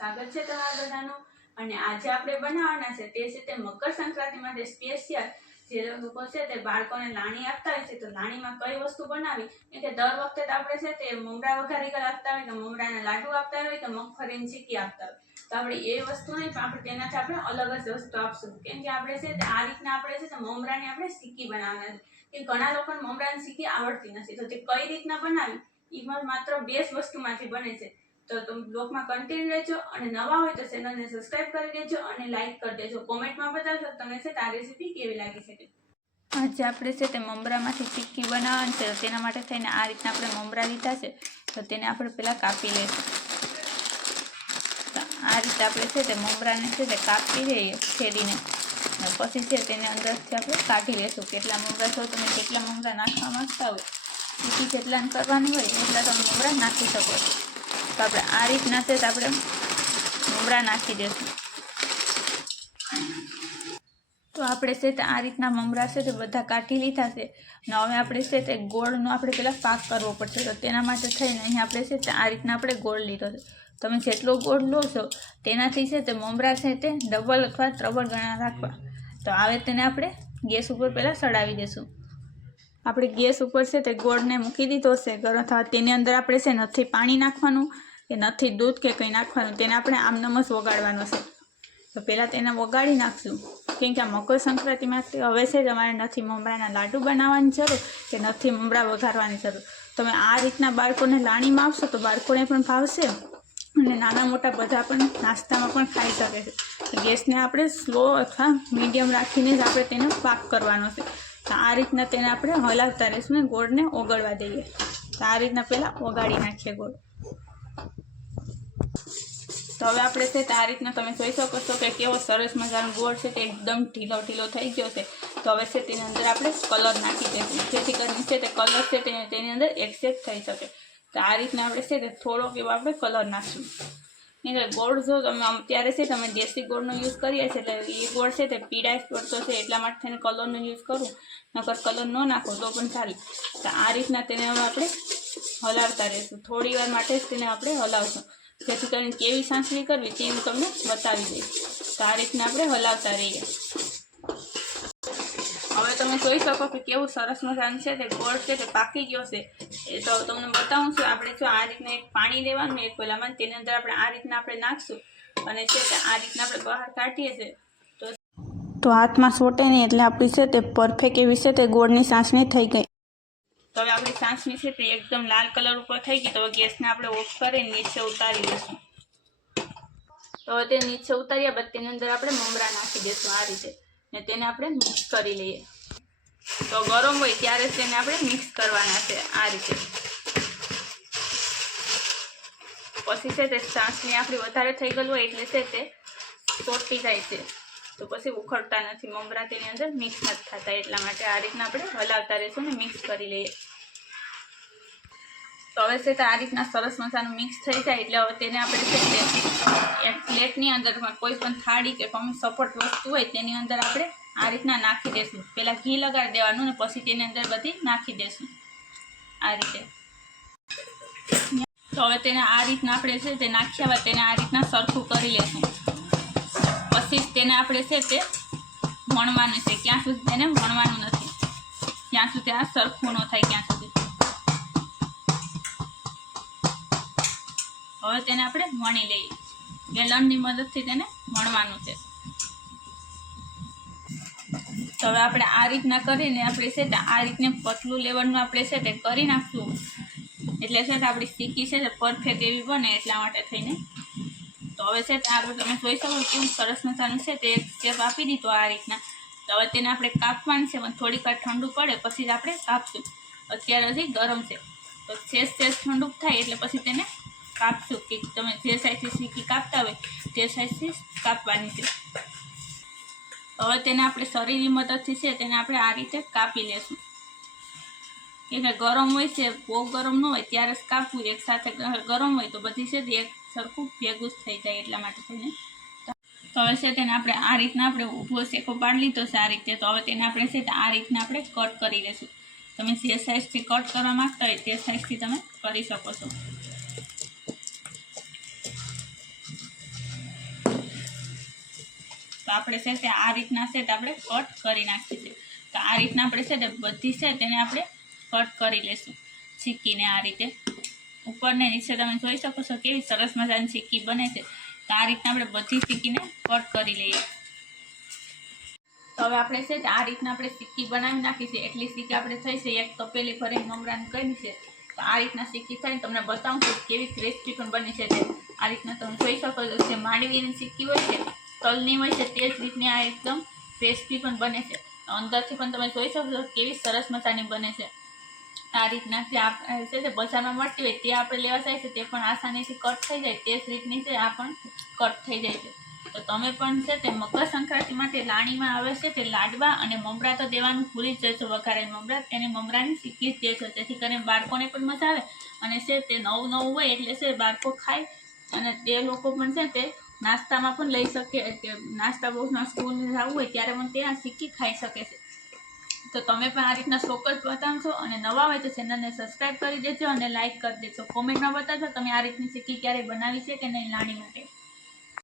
સ્વાગત છે તમારા બધાનું. અને આજે આપણે બનાવવાના છે તે છે તે મકર સંક્રાંતિ માટે સ્પેશિયલ જે લોકો છે તે બાળકોને લાણી આપતા હોય છે, તો લાણીમાં કઈ વસ્તુ બનાવી એટલે દર વખતે આપણે છે તે મમરા વઘારી આપતા હોય, કે મમરાના લાડુ આપતા હોય, કે મગફળીની ચીકી આપતા હોય. તો આપણે એ વસ્તુ નહીં, પણ આપણે તેનાથી આપણે અલગ જ વસ્તુ આપશું. કેમ કે આપણે છે આ રીતના આપણે છે તે મમરાની આપણે સિક્કી બનાવવાના છે. કે ઘણા લોકોને મમરાની સિક્કી આવડતી નથી. તો તે કઈ રીતના બનાવી? એમાં માત્ર બે વસ્તુમાંથી બને છે. તો તમે બ્લોગમાં કન્ટિન્યુ રહેજો અને નવા હોય તો ચેનલને સબસ્ક્રાઇબ કરી દેજો અને લાઇક કરી દેજો. કોમેન્ટમાં બતાવજો કે તમને છે આ રેસીપી કેવી લાગી છે. આજે આપણે છે તે મમરામાંથી ચીક્કી બનાવવાની છે. તેના માટે થઈને આ રીતના આપણે મમરા લીધા છે. તો તેને આપણે પહેલાં કાપી લઈશું. આ રીતે આપણે છે તે મમરાને છે તે કાપી લઈએ છેડીને પછી છે તેને અંદરથી આપણે કાઢી લઈશું. કેટલા મમરા છો તમે, કેટલા મમરા નાખવા માગતા હોય. ચીક્કી જેટલા કરવાની હોય એટલા તમે મમરા નાખી શકો છો. તો આપણે આ રીતના છે તે આપણે મમરા નાખી દઈશું તો આપણે છે તે આ રીતના મમરા છે તે બધા કાઢી લીધા છે. અને હવે આપણે છે તે ગોળનો આપણે પહેલાં પાક કરવો પડશે. તો તેના માટે થઈને અહીં આપણે છે તે આ રીતના આપણે ગોળ લીધો છે. તમે જેટલો ગોળ લો છો તેનાથી છે તે મમરા છે તે ડબલ અથવા ત્રબલ ગણા રાખવા. તો હવે તેને આપણે ગેસ ઉપર પહેલાં સડાવી દઈશું આપણે ગેસ ઉપર છે તે ગોળને મૂકી દીધો છે. ગરમ થવા તેની અંદર આપણે છે નથી પાણી નાખવાનું. કે નથી દૂધ કે કંઈ નાખવાનું, તેને આપણે આમનામ જ વગાડવાનો છે. તો પહેલાં તેને વગાડી નાખશું. કેમ કે આ મકર સંક્રાંતિમાં હવે છે તમારે નથી મમરાના લાડુ બનાવવાની જરૂર કે નથી મમરા વઘારવાની જરૂર. તમે આ રીતના બાળકોને લાણીમાં આપશો તો બાળકોને પણ ભાવશે અને નાના મોટા બધા પણ નાસ્તામાં પણ ખાઈ શકે છે. ગેસને આપણે સ્લો અથવા મીડિયમ રાખીને જ આપણે તેને પાક કરવાનો છે. તો આ રીતના તેને આપણે હલાવતા રહીશું ને ગોળને ઓગળવા દઈએ. તો આ રીતના પહેલાં ઓગાળી નાખીએ ગોળ. તો હવે આપણે છે તે આ રીતના તમે જોઈ શકો છો કે કેવો સરસ મજાનો ગોળ છે તે એકદમ ઢીલો ઢીલો થઈ ગયો છે. તો હવે છે તેની અંદર આપણે કલર નાખી દઈશું. જેથી કરીને છે તે કલર છે તેની અંદર એક્સેપ્ટ થઈ શકે. તો આ રીતના આપણે છે તે થોડોક એવો આપણે કલર નાખશું. નહીં ગોળ જો તમે અત્યારે છે તમે દેશી ગોળનો યુઝ કરીએ છીએ એટલે એ ગોળ છે તે પીળાશ પડતો છે એટલા માટે તેને કલરનો યુઝ કરું. નકર કલર ન નાખો તો પણ ચાલે. તો આ રીતના તેને હવે આપણે હલાવતા રહીશું. થોડી માટે જ તેને આપણે હલાવશું. જેથી કરીને કેવી સાંસળી કરવી તે હું તમને બતાવી દઈશ. તો આ રીતના આપણે હલાવતા રહીએ. હવે તમે જોઈ શકો કે કેવું સરસ મજાનું છે, તે ગોળ છે, તે પાકી ગયો છે. એ તો તમને બતાવું છું, આપણે જો આ રીતના એક પાણી લેવાનું એક પેલામાં તેની અંદર આપણે આ રીતના આપણે નાખશું. અને છે તે આ રીતના આપણે બહાર કાઢીએ છીએ તો તો હાથમાં સોટે નહીં, એટલે આપણી છે તે પરફેક્ટ એવી છે તે ગોળની સાસણી થઈ ગઈ. તો હવે આપણી સાસની છે તે એકદમ લાલ કલર ઉપર થઈ ગઈ. તો હવે ગેસને આપણે ઓફ કરી નીચે ઉતારી દઈશું તો હવે તે નીચે ઉતાર્યા બાદ તેની અંદર આપણે મમરા નાખી દઈશું આ રીતે. ને તેને આપણે મિક્સ કરી લઈએ. તો ગરમ હોય ત્યારે જ તેને આપણે મિક્સ કરવાના છે આ રીતે. પછી છે તે સાસણી આપણી વધારે થઈ ગયેલું હોય એટલે છે તે ચોટી જાય છે. તો પછી ઉખડતા નથી. મમરા તેની અંદર મિક્સ નથી થતા એટલા માટે આ રીતના આપણે હલાવતા રહીશું ને મિક્સ કરી લઈએ. તો હવે છે તો આ રીતના સરસ મજાનું મિક્સ થઈ જાય એટલે હવે તેને આપણે છે પ્લેટની અંદર કોઈ પણ થાળી કે કોઈ સપોર્ટ વસ્તુ હોય તેની અંદર આપણે આ રીતના નાખી દઈશું. પહેલાં ઘી લગાડી દેવાનું ને પછી તેની અંદર બધી નાખી દઈશું. આ રીતે. તો હવે તેને આ રીતના આપણે છે તે નાખ્યા બાદ તેને આ રીતના સરખું કરી લેશું. તેને આપણે છે તે વણવાનું છે. ક્યાં સુધી તેને વણવાનું નથી. જ્યાં સુધી આ સરખું ન થાય ક્યાં સુધી. હવે તેને આપણે વણી લઈએ. વેલણની મદદથી તેને વણવાનું છે. તો હવે આપણે આ રીતના કરીને આપણે છે તે આ રીતને પતલું લેવલનું આપણે છે તે કરી નાખશું. એટલે છે તે આપણી સીકી છે તે પરફેક્ટ એવી બને એટલા માટે થઈને. તો હવે છે આપણે તમે જોઈ શકો કેવું સરસ મજાનું છે તે ચેપ આપી દીધો આ રીતના. તો હવે તેને આપણે કાપવાની છે, પણ થોડીક વાર ઠંડુ પડે પછી જ આપણે કાપશું. અત્યારે હજી ગરમ છે. તો સેજ સેજ ઠંડુ થાય એટલે પછી તેને કાપશું કે તમે જે સાઈઝથી શીખી કાપતા હોય તે સાઈઝથી કાપવાની છે. હવે તેને આપણે શરીરની મદદથી છે તેને આપણે આ રીતે કાપી લેશું. કે ગરમ હોય છે, બહુ ગરમ ન હોય ત્યારે જ કાપવું, એક સાથે ગરમ હોય તો બધી છે એક સરખું ભેગું થઈ જાય એટલા માટે થઈને તો હવે છે તેને આપણે આ રીતના આપણે ઊભો શેકો પાડી લીધો છે આ રીતે, તો હવે તેને આપણે છે આ રીતના આપણે કટ કરી લઈશું તમે જે સાઈઝથી કટ કરવા માંગતા હોય તે સાઈઝથી તમે કરી શકો છો. તો આપણે છે તે આ રીતના છે તે આપણે કટ કરી નાખીએ છીએ. તો આ રીતના આપણે છે તે બધી છે તેને આપણે કટ કરી લઈશું છીકીને આ રીતે. ઉપર ને નીચે તમે જોઈ શકો છો કેવી સરસ મજાની ચીક્કી બને છે. તો આ રીતના આપણે બધી ચીક્કીને કટ કરી લઈએ. તો હવે આપણે છે આ રીતના આપણે સિક્કી બનાવી નાખી છે એટલી સિક્કી આપણે થઈ છે, એક તપેલી ભરીને મમરાને કરી છે. તો આ રીતના સિક્કી થઈને તમને બતાવું છું કેવી ક્રિસ્પી પણ બની છે આ રીતના તમે જોઈ શકો છો જે માંડવીની સિક્કી હોય છે, તલની હોય છે, તે જ રીતની આ એકદમ ક્રિસ્પી પણ બને છે. અંદરથી પણ તમે જોઈ શકો છો કેવી સરસ મજાની બને છે. આ રીતના જે છે, બજારમાં મળતી હોય તે આપણે લેવા જાય છે, તે પણ આસાનીથી કટ થઈ જાય, તે રીતની છે, આ પણ કટ થઈ જાય છે. તો તમે પણ છે તે મકર સંક્રાંતિ માટે લાણીમાં આવે છે તે લાડવા અને મમરા તો દેવાનું ભૂલી જ જશો વઘારેલ મમરા, એને મમરાની શીખી જ દેજો જેથી કરીને બાળકોને પણ મજા આવે. અને છે તે નવું નવું હોય એટલે છે બાળકો ખાય અને તે લોકો પણ છે તે નાસ્તામાં પણ લઈ શકે. નાસ્તા બહુ સ્કૂલ જવું હોય ત્યારે પણ ત્યાં શીખી ખાઈ શકે છે. તો તમે પણ આ રીતના ચોક્કસ બતાવશો અને નવા હોય તો ચેનલને સબસ્ક્રાઈબ કરી દેજો અને લાઇક કરી દેજો. કોમેન્ટમાં બતાવજો તમે આ રીતની સિક્કી ક્યારેય બનાવી છે કે નહીં લાણી માટે.